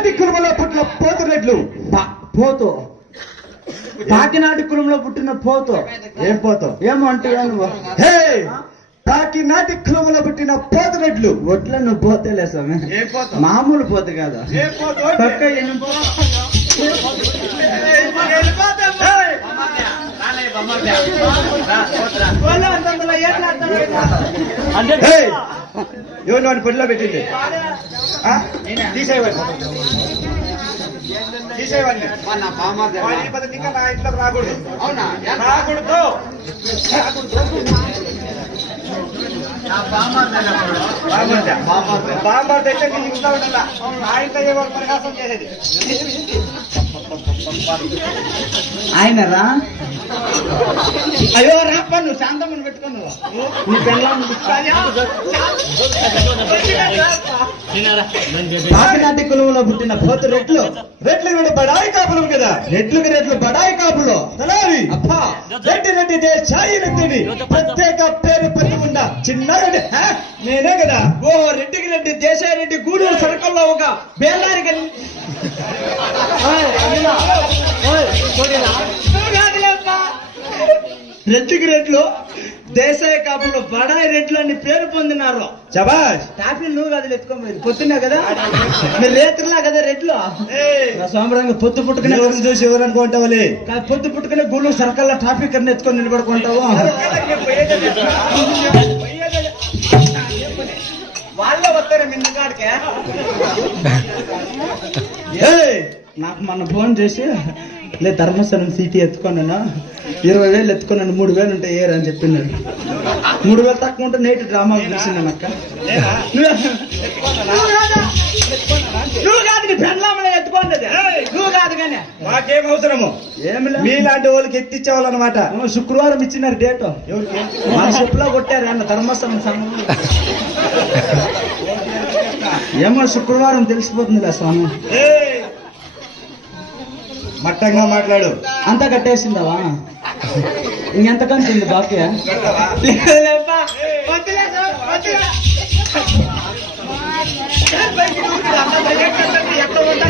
కాకినాటి కులంలో పుట్టిన పోతున్నట్లు పోతు కాకినాటి కులంలో పుట్టిన పోతు ఏం పోతావు ఏమో అంటే నువ్వు హే కాకినాటి కులంలో పుట్టిన పోతున్నట్లు ఒట్ల నువ్వు పోతేలే స్వామి, ఏం పోతావు మామూలు పోతు కాదు. ఏం పోతావు పక్క ఎవరు వాడిని పొడిలో పెట్టింది తీసేవాడిని ఇంకా నా ఇంట్లోకి రాకూడదు. అవునా రాకూడదు. బాంబార్ అయితే నీ ఇంట్లో ఉండాలా, నా ఇంట్లో ఏ ప్రకాశం చేసేది ఆయనరా. అయ్యో రాప్ప, నువ్వు శాంతమ్మని పెట్టుకున్నావు. నీ పెళ్ళాం కాకినాటి కులంలో పుట్టిన పోతు రెట్లు కూడా బడాయి కాపులం కదా. రెట్లు బడాయి కాపులు తలారి అప్పా. రెడ్డి రెడ్డి దేశాయి రెడ్డిని ప్రత్యేక పేరు పెట్టకుండా చిన్నారెడ్డి నేనే కదా. ఓ రెడ్డి దేశారెడ్డి గూడూరు సరకల్లో ఒక బేల్లారి రెడ్లు దేశాయ కాపులు బడాయి రెడ్లు అని పేరు పొందినారు. శబాష్. టాపిల్ నువ్వు అది ఎత్తుకోమని పొద్దున్నా కదా, మీరు రేతున్నా కదా రెడ్లు. సోమరంగా పొద్దు పుట్టుకునే చూసి ఎవరు అనుకుంటావులే, పొద్దు పుట్టుకునే గూడూరు సరకల్లో ట్రాఫిక్ అని ఎత్తుకొని నిలబడుకుంటావు. వాళ్ళే వస్తారు మిందుకాడికే. నాకు మొన్న ఫోన్ చేసి లే ధర్మస్థలం సీటీ ఎత్తుకున్నాను, 20,000 ఎత్తుకున్నాను, 3,000 ఉంటాయి ఏరు అని చెప్పినాడు. 3,000 తక్కువ ఉంటే నైట్ డ్రామా చూసింది అక్క. నువ్వు కాదు నీ పెళ్ళామని ఎత్తుకోండి, నువ్వు కాదు కానీ మాకేం అవసరము. ఏమి మీలాంటి వాళ్ళకి ఎత్తిచ్చేవాళ్ళనమాట. శుక్రవారం ఇచ్చినారు డేటు, మా చెప్పులో కొట్టారు అన్న ధర్మస్థలం సంఘం. ఏమో శుక్రవారం తెలిసిపోతుంది స్వామి. మట్టంగా మాట్లాడు. అంతా కట్టేసిందావా? ఇంకెంతకంటే ఉంది బాకీ?